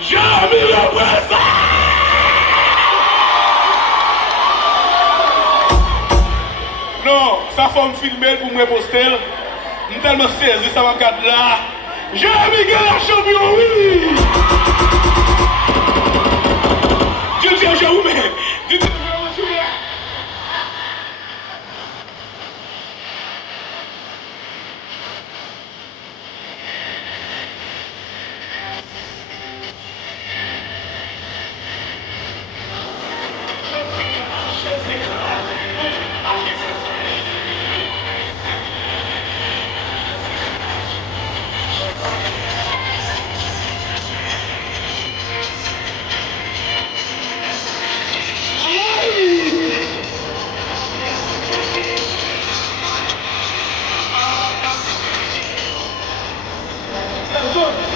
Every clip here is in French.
Jérémy représente! Non, ça faut me filmer pour me poster. Je suis tellement saisi, ça va regarder là. Jérémy gagne la champion, oui! Dieu, j'ai où, mais. Dieu, Attendez.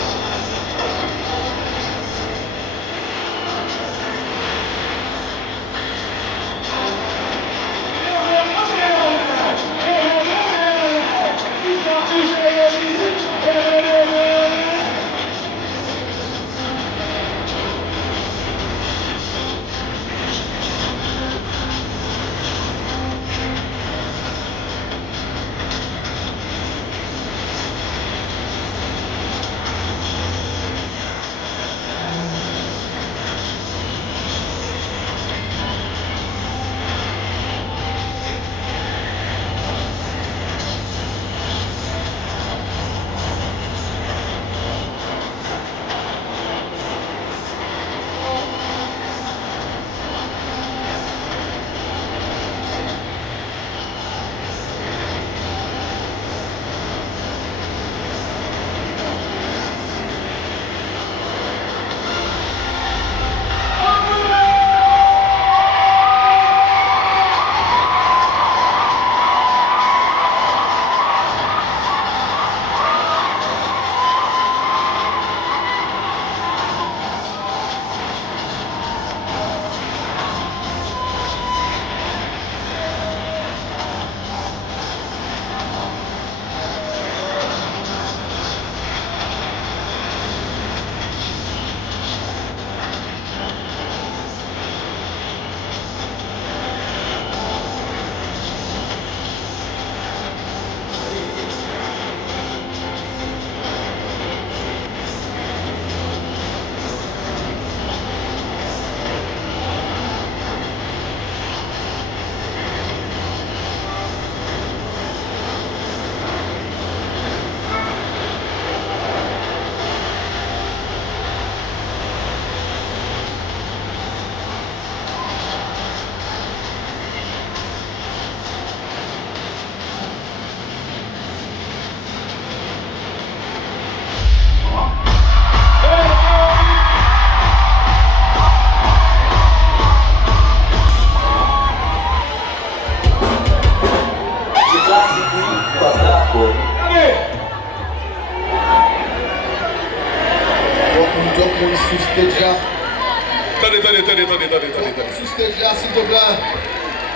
Sous stage là, s'il te plaît.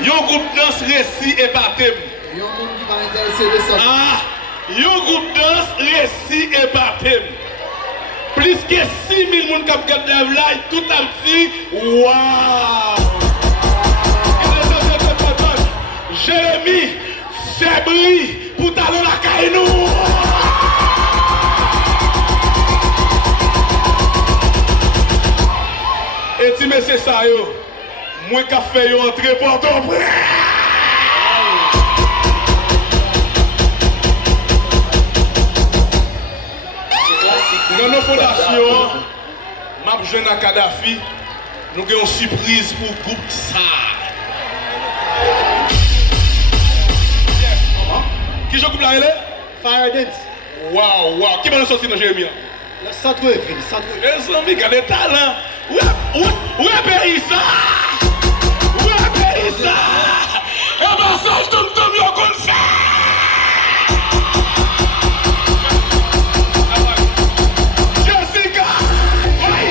Yon groupe danse récit et baptême. Yon moun qui va intéresser de ça. Ah, yon groupe danse récit et baptême. Plus que 6000 moun kap gade là, tout un petit. Waouh! Jérémy, fais bruit pour t'aller la caille nous. Et si c'est ça yo, moi qui fait yo entrer pour ton prêt. Dans nos fondations, m'a jeune à Kadhafi, nous avons une surprise pour le groupe ça. Qui joue le groupe là? Fire Dance. Waouh. Qui va nous sortir dans Jérémy? Le Centre-Ville. Les amis, qui a des talents. Où est Périssa? Où est Périssa? Et ben ça, je tombe mieux qu'on le fait. Jessica! Oui.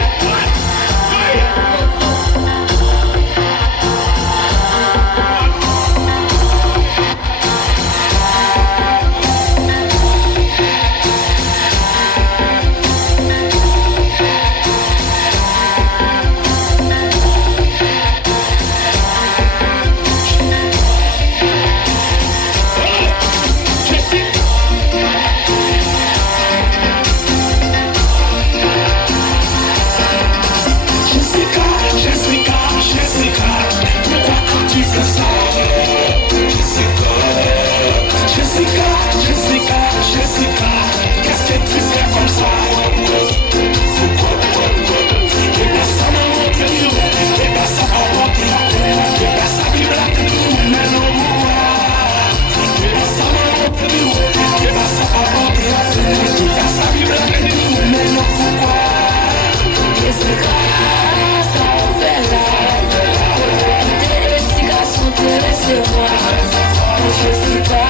Jessica,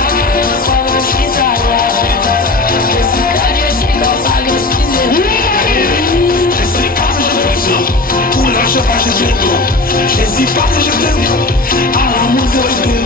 como Gisela. Jessica, Jessica, paga esse cinema. Jessica, je t'aime. Pour l'argent, je t'aime. Jessica, je t'aime. À l'amour de